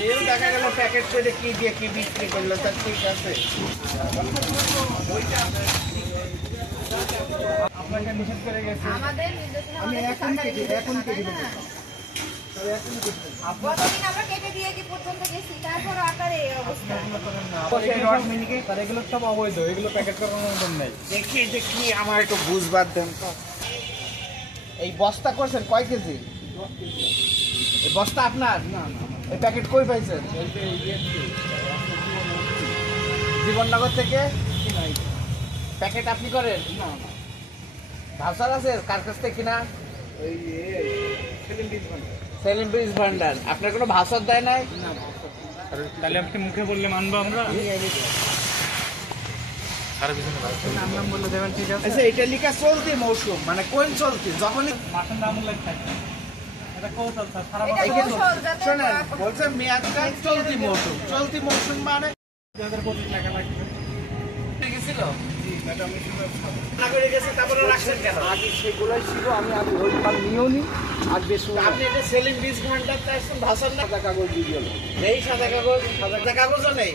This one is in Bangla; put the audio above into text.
এও দেখা গেল প্যাকেট করে কি দিয়ে কি বিক্রি করলো, তা ঠিক আছে। আপনাকে নিষেধ করে গেছে, আমি এখন কেটে দেবো। এগুলো সব অবৈধ, এগুলো প্যাকেট করানোর মতন নেই। দেখি আমার একটু বুঝবার দেন তো। এই বস্তা করছেন কয় কেজি? এই বস্তা আপনার? না না, এই প্যাকেট কই পাইছেন? জীবননগর থেকে প্যাকেট আপনি করেন? না না, ভাউচার আছে কার কাছ থেকে কিনা? সেলিম বিজ ভান্ডার। আপনার কোনো ভাউচার দেয় নাই? না। তাহলে আপনি মুখে বললে মানবো আমরা? নাম বলে দেবেন, ঠিক আছে। আচ্ছা, এটা লিখা চলতি মৌসুম, মানে কোন চলতি? যখনই মাসের নাম উল্লেখ থাকে, এটা কৌশল স্যার, সারা বছর শোনেন, বলছে মেয়াদটা চলতি মৌসুম। চলতি মৌসুম মানে 2025 টাকা লাগবে। ঠিক ছিল? জি ম্যাডাম, না করে গেছে, তারপরে রাখছেন কেন? আগে সেগুলাই ছিল, আমি আগে ওই মাল নিয়েও নি। আর বেশ আপনি এটা সেলিং 20 ঘন্টা তাই ভাষণ না, সাদা কাগজ দিয়ে গেল। এই সাদা কাগজও নেই।